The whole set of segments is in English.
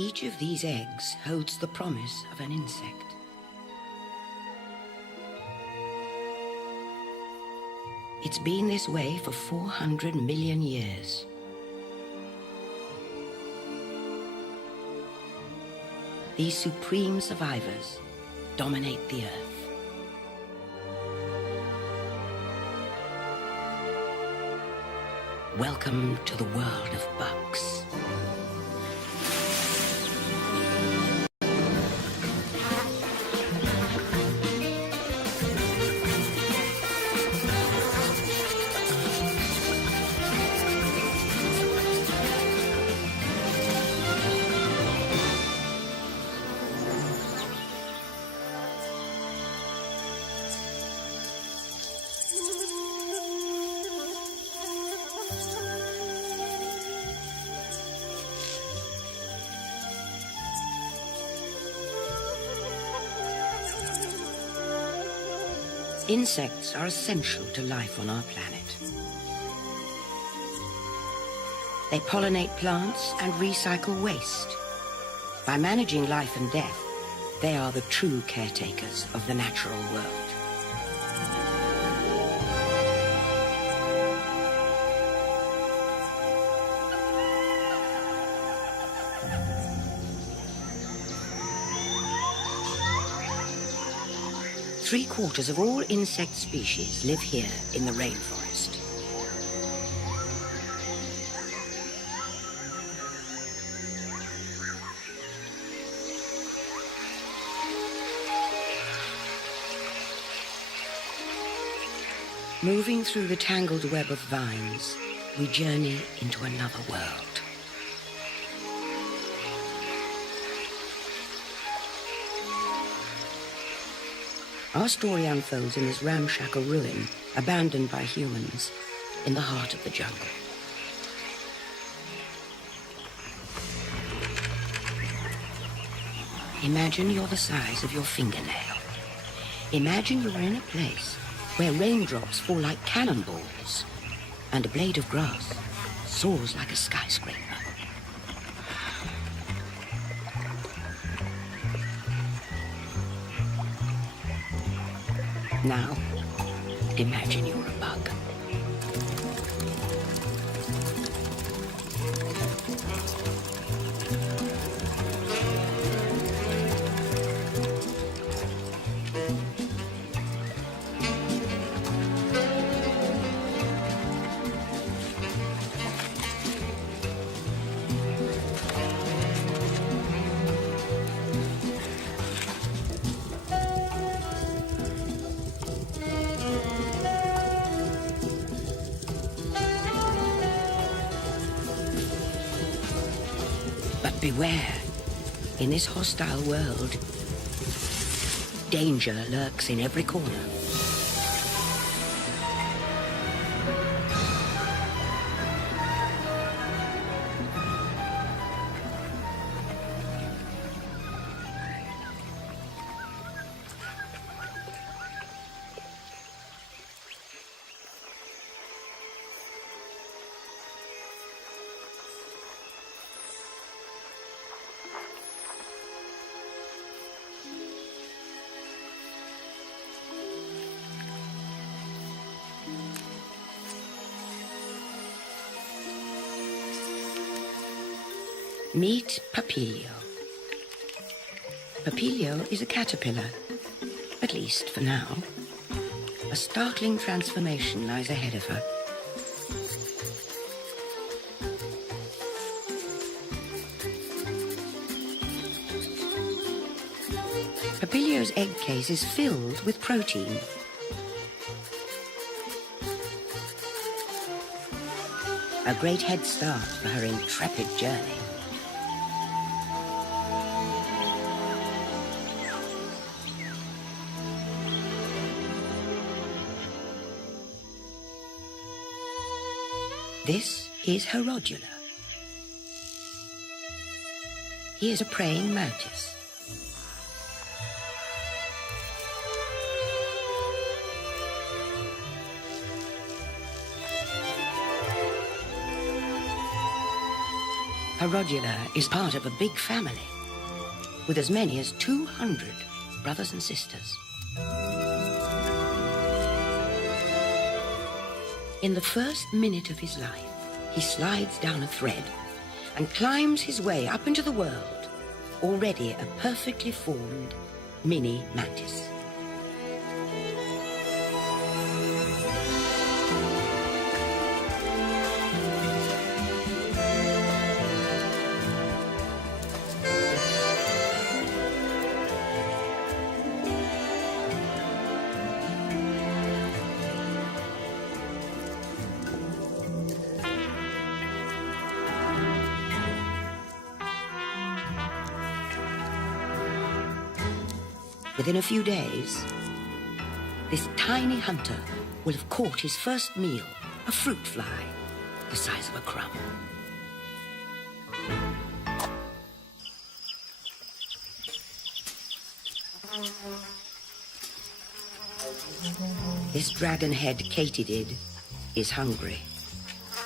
Each of these eggs holds the promise of an insect. It's been this way for 400 million years. These supreme survivors dominate the Earth. Welcome to the world of bugs. Insects are essential to life on our planet. They pollinate plants and recycle waste. By managing life and death, they are the true caretakers of the natural world. Three-quarters of all insect species live here in the rainforest. Moving through the tangled web of vines, we journey into another world. Our story unfolds in this ramshackle ruin, abandoned by humans, in the heart of the jungle. Imagine you're the size of your fingernail. Imagine you're in a place where raindrops fall like cannonballs, and a blade of grass soars like a skyscraper. Now, imagine you're a bug. But beware, in this hostile world, danger lurks in every corner. Meet Papilio. Papilio is a caterpillar, at least for now. A startling transformation lies ahead of her. Papilio's egg case is filled with protein. A great head start for her intrepid journey. This is Herodula. He is a praying mantis. Herodula is part of a big family, with as many as 200 brothers and sisters. In the first minute of his life, he slides down a thread and climbs his way up into the world, already a perfectly formed mini mantis. Within a few days, this tiny hunter will have caught his first meal, a fruit fly the size of a crumb. This dragon-head katydid is hungry.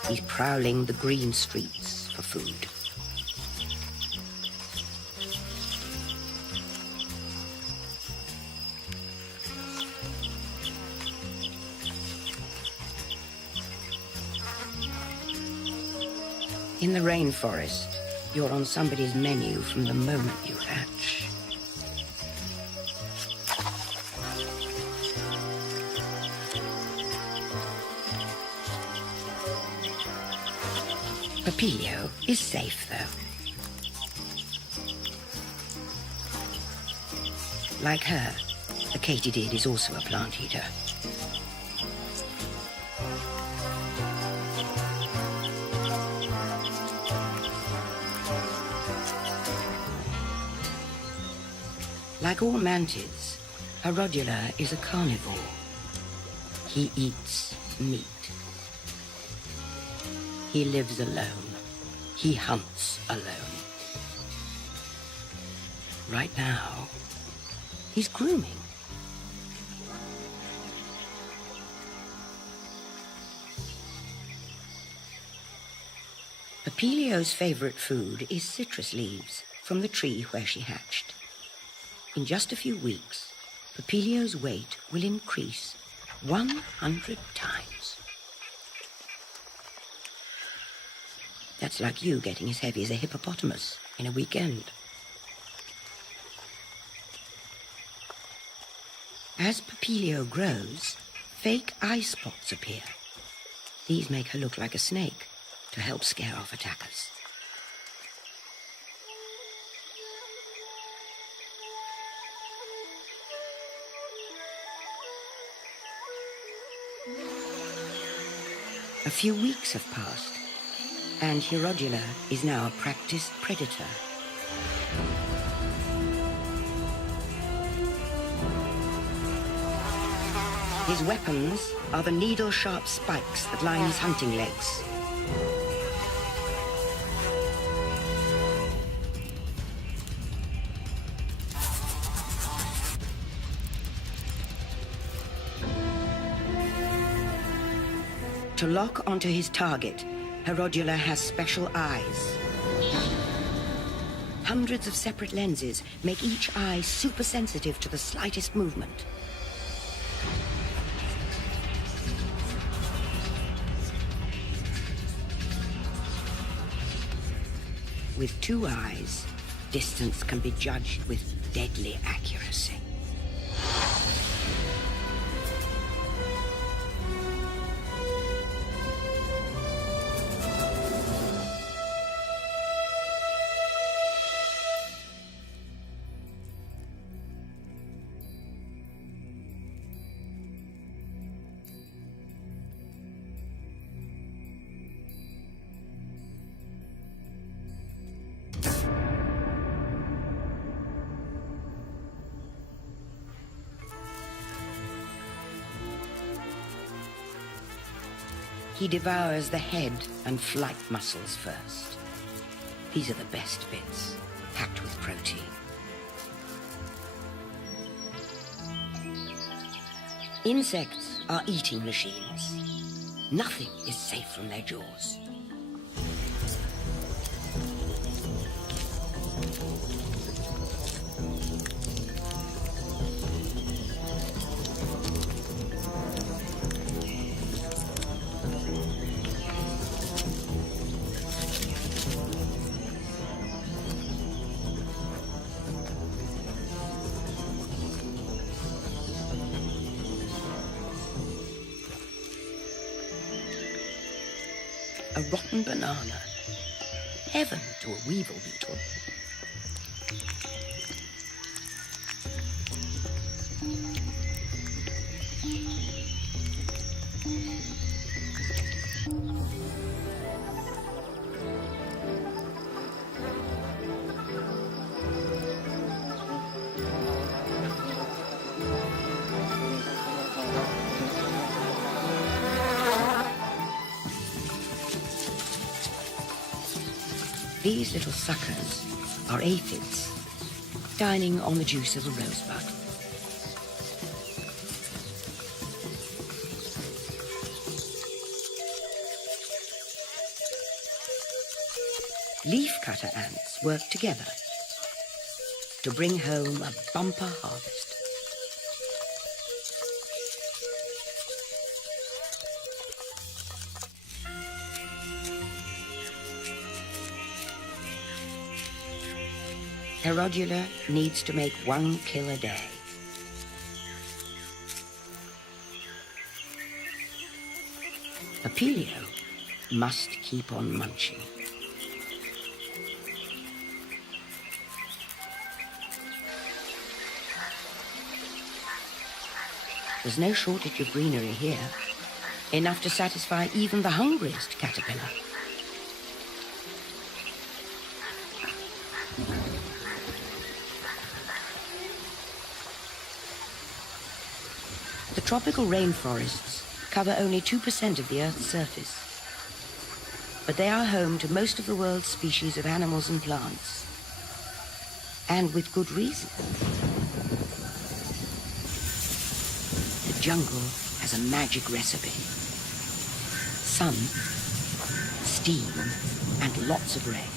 He's prowling the green streets for food. In the rainforest, you're on somebody's menu from the moment you hatch. Cleyyo is safe, though. Like her, the katydid is also a plant eater. Like all mantids, Herodula is a carnivore. He eats meat. He lives alone. He hunts alone. Right now, he's grooming. Cleyyo's favorite food is citrus leaves from the tree where she hatched. In just a few weeks, Cleyyo's weight will increase 100 times. That's like you getting as heavy as a hippopotamus in a weekend. As Cleyyo grows, fake eye spots appear. These make her look like a snake to help scare off attackers. A few weeks have passed, and Herodula is now a practiced predator. His weapons are the needle-sharp spikes that line his hunting legs. To lock onto his target, Herodula has special eyes. Hundreds of separate lenses make each eye super sensitive to the slightest movement. With two eyes, distance can be judged with deadly accuracy. He devours the head and flight muscles first. These are the best bits, packed with protein. Insects are eating machines. Nothing is safe from their jaws. a rotten banana. Heaven to a weevil beetle. These little suckers are aphids, dining on the juice of a rosebud. Leafcutter ants work together to bring home a bumper harvest. Herodula needs to make 1 kill a day. Cleyyo must keep on munching. There's no shortage of greenery here, enough to satisfy even the hungriest caterpillar. The tropical rainforests cover only 2% of the Earth's surface, but they are home to most of the world's species of animals and plants, and with good reason. The jungle has a magic recipe: sun, steam, and lots of rain.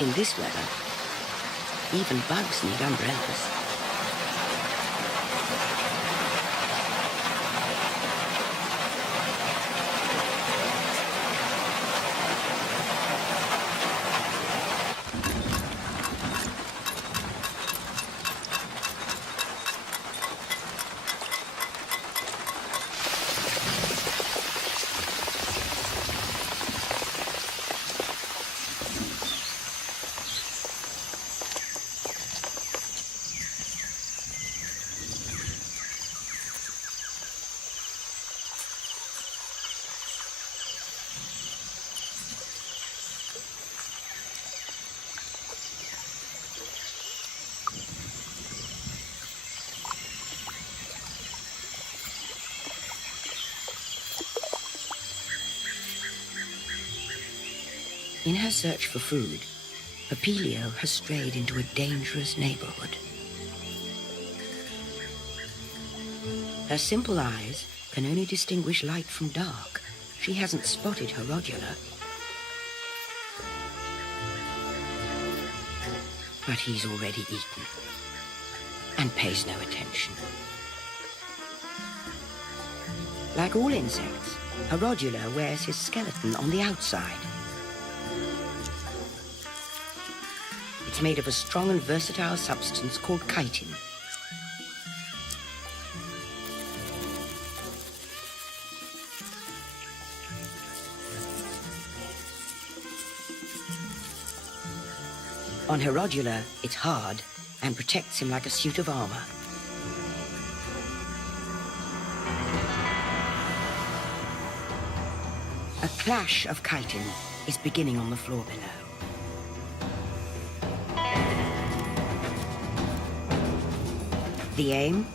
In this weather, even bugs need umbrellas. In her search for food, Cleyyo has strayed into a dangerous neighborhood. Her simple eyes can only distinguish light from dark. She hasn't spotted Herodula. But he's already eaten and pays no attention. Like all insects, Herodula wears his skeleton on the outside. It's made of a strong and versatile substance called chitin. On Herodula, it's hard and protects him like a suit of armor. A clash of chitin is beginning on the floor below. The aim?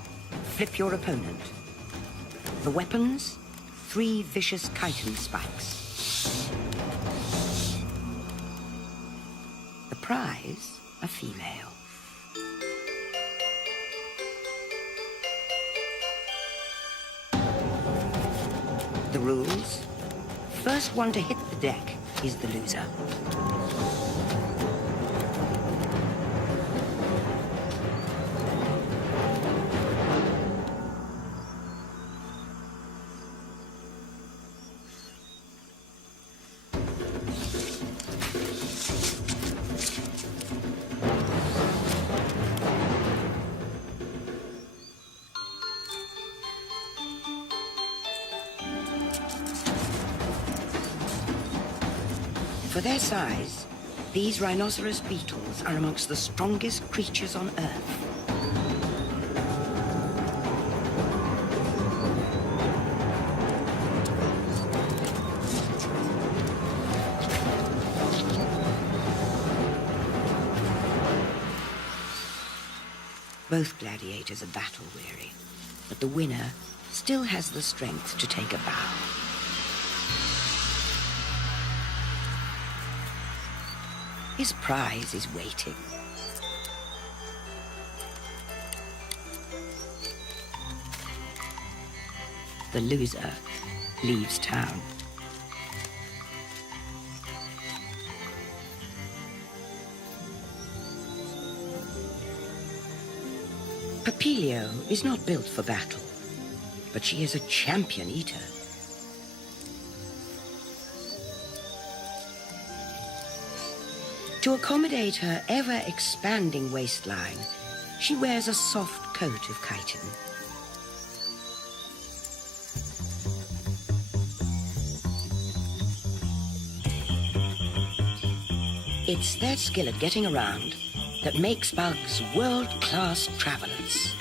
Flip your opponent. The weapons? 3 vicious chitin spikes. The prize, a female. The rules? First one to hit the deck is the loser. For their size, these rhinoceros beetles are amongst the strongest creatures on Earth. Both gladiators are battle-weary, but the winner still has the strength to take a bow. His prize is waiting. The loser leaves town. Cleyyo is not built for battle, but she is a champion eater. To accommodate her ever-expanding waistline, she wears a soft coat of chitin. It's their skill at getting around that makes bugs world-class travelers.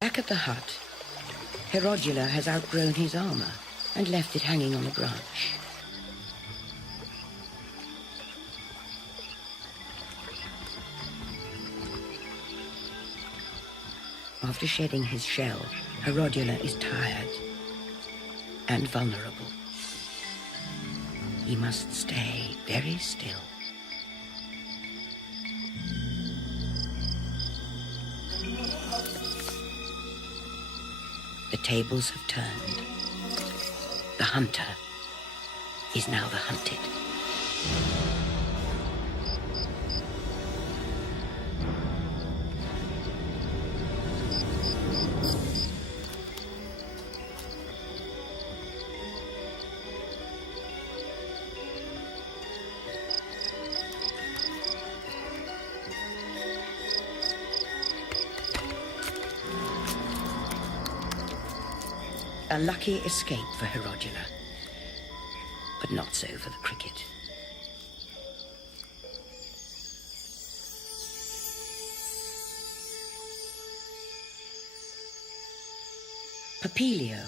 Back at the hut, Herodula has outgrown his armor and left it hanging on a branch. After shedding his shell, Herodula is tired and vulnerable. He must stay very still. The tables have turned. The hunter is now the hunted. A lucky escape for Herodula, but not so for the cricket. Cleyyo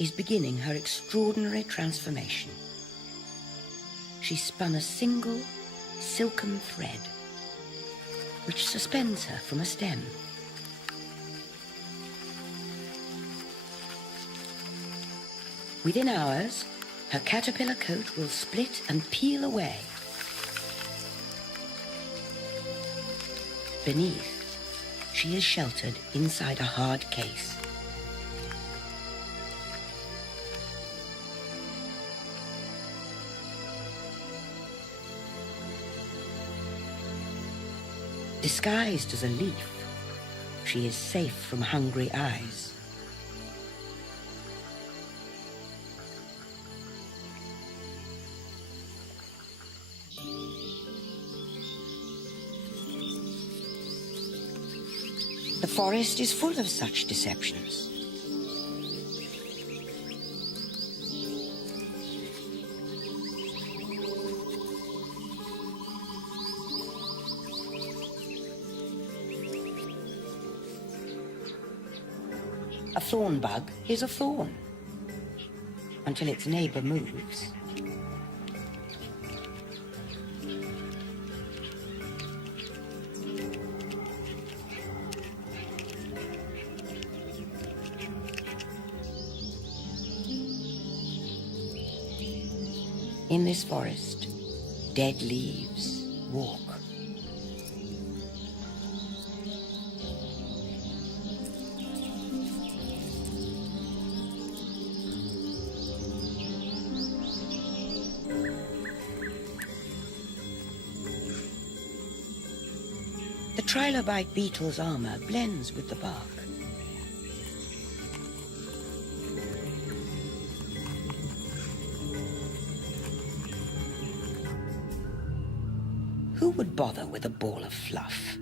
is beginning her extraordinary transformation. She spun a single silken thread which suspends her from a stem. Within hours, her caterpillar coat will split and peel away. Beneath, she is sheltered inside a hard case. Disguised as a leaf, she is safe from hungry eyes. The forest is full of such deceptions. A thorn bug is a thorn until its neighbor moves. In this forest, dead leaves walk. The trilobite beetle's armor blends with the bark. Who would bother with a ball of fluff?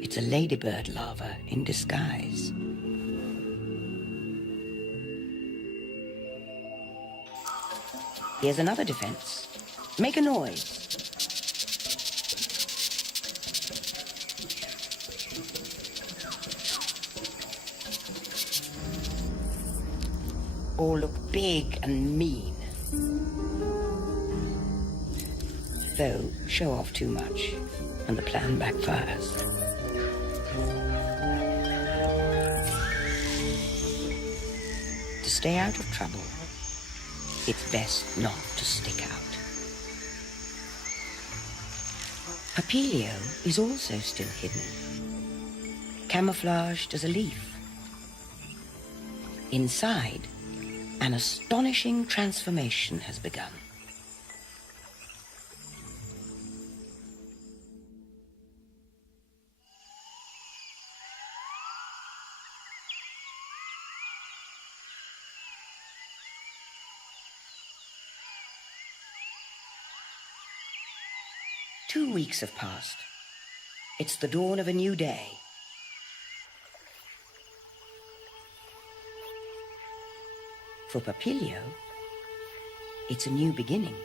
It's a ladybird larva in disguise. Here's another defense. Make a noise. All look big and mean. Though, show off too much, and the plan backfires. To stay out of trouble, it's best not to stick out. Papilio is also still hidden, camouflaged as a leaf. Inside, an astonishing transformation has begun. Two weeks have passed. It's the dawn of a new day. For Papilio, it's a new beginning.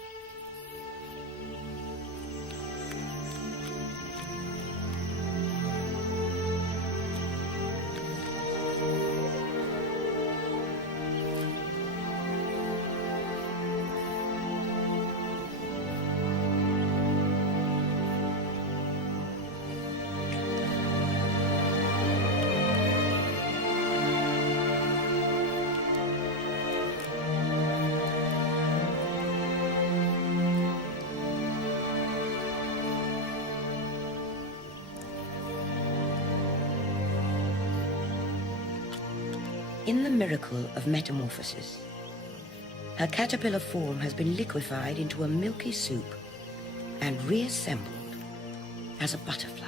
In the miracle of metamorphosis, her caterpillar form has been liquefied into a milky soup and reassembled as a butterfly.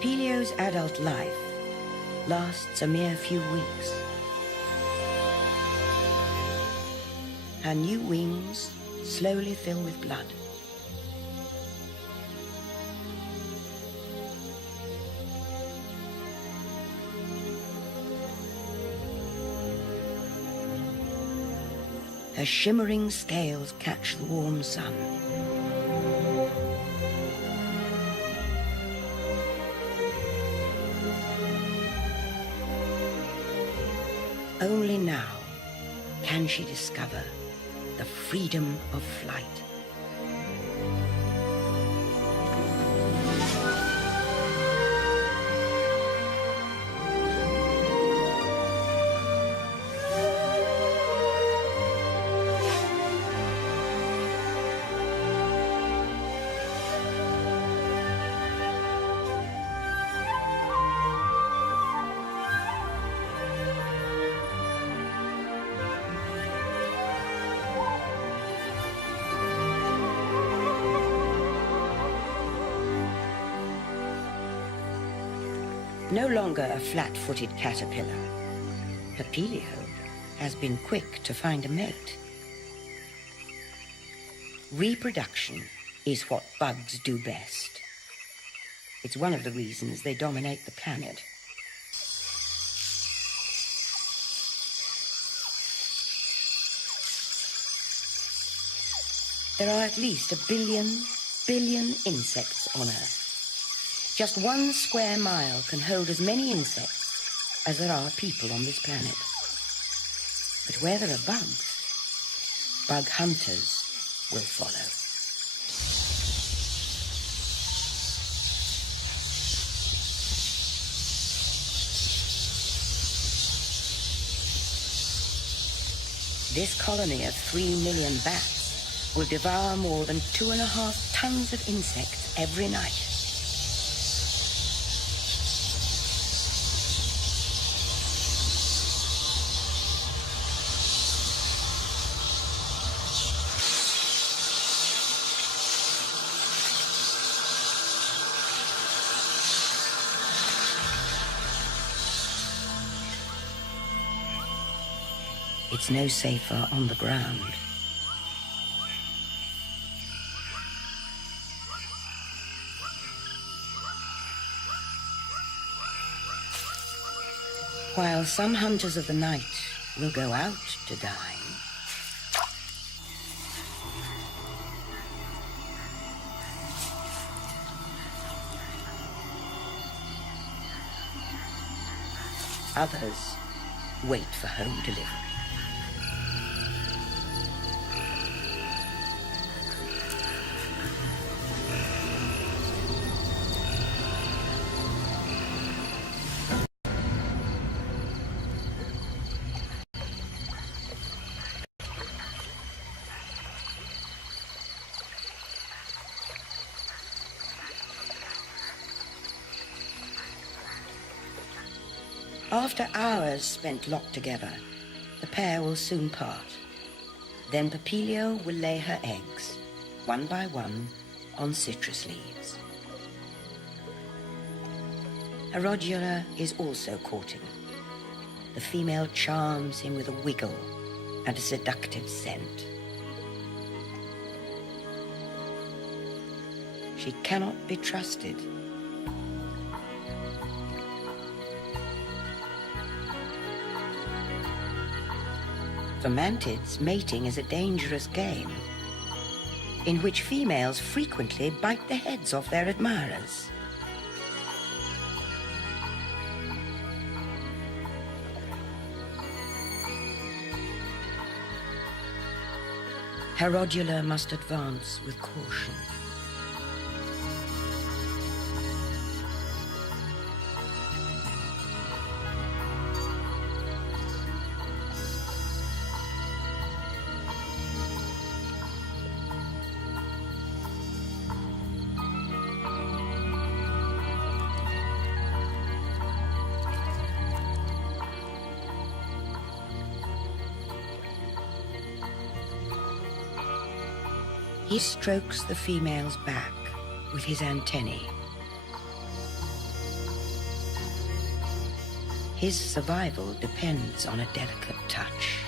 Papilio's adult life lasts a mere few weeks. Her new wings slowly fill with blood. Her shimmering scales catch the warm sun. Only now can she discover the freedom of flight. No longer a flat-footed caterpillar, Papilio has been quick to find a mate. Reproduction is what bugs do best. It's one of the reasons they dominate the planet. There are at least a billion insects on Earth. Just 1 square mile can hold as many insects as there are people on this planet. But where there are bugs, bug hunters will follow. This colony of 3 million bats will devour more than 2.5 tons of insects every night. It's no safer on the ground. While some hunters of the night will go out to dine, others wait for home delivery. After hours spent locked together, the pair will soon part. Then Papilio will lay her eggs, one by one, on citrus leaves. Herodula is also courting. The female charms him with a wiggle and a seductive scent. She cannot be trusted. For mantids, mating is a dangerous game in which females frequently bite the heads off their admirers. Herodula must advance with caution. He strokes the female's back with his antennae. His survival depends on a delicate touch.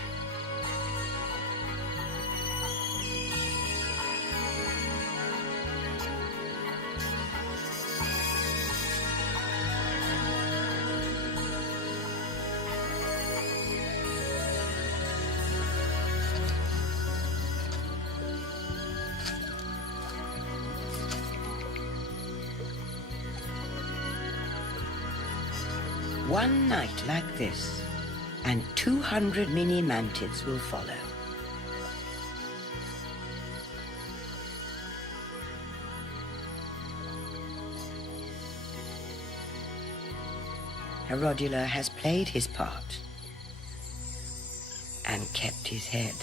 One night like this, and 200 mini mantids will follow. Herodula has played his part and kept his head.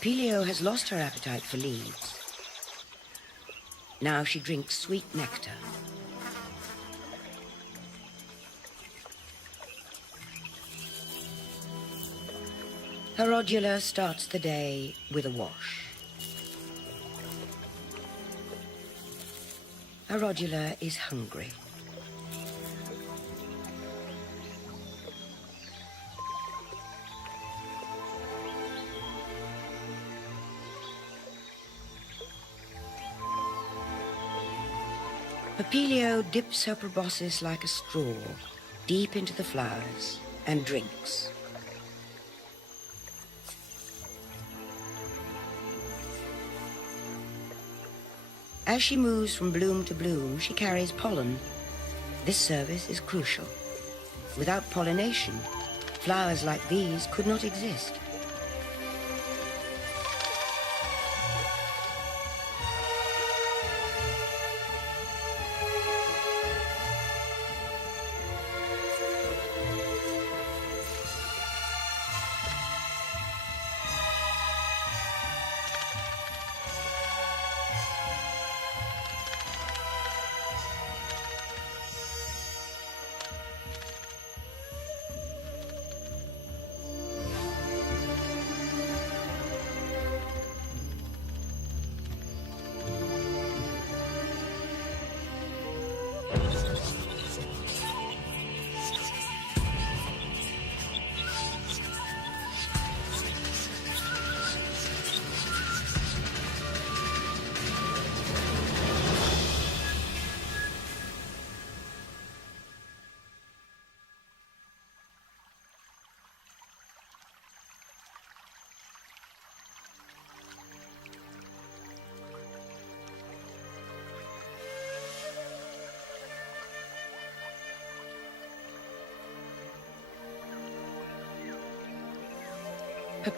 Cleyyo has lost her appetite for leaves. Now she drinks sweet nectar. Herodula starts the day with a wash. Herodula is hungry. Cleyyo dips her proboscis like a straw deep into the flowers and drinks. As she moves from bloom to bloom, she carries pollen. This service is crucial. Without pollination, flowers like these could not exist.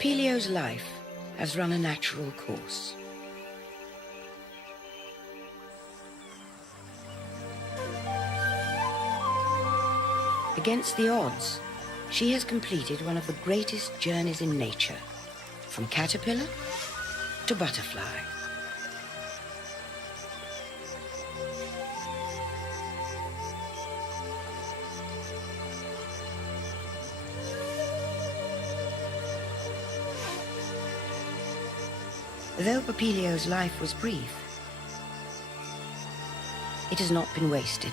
Cleyyo's life has run a natural course. Against the odds, she has completed one of the greatest journeys in nature, from caterpillar to butterfly. Though Cleyyo's life was brief, it has not been wasted.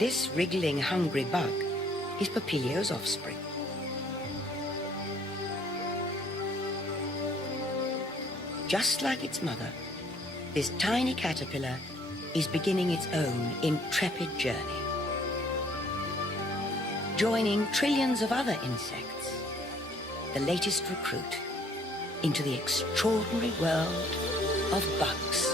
This wriggling, hungry bug is Cleyyo's offspring. Just like its mother, this tiny caterpillar is beginning its own intrepid journey, joining trillions of other insects, the latest recruit into the extraordinary world of bugs.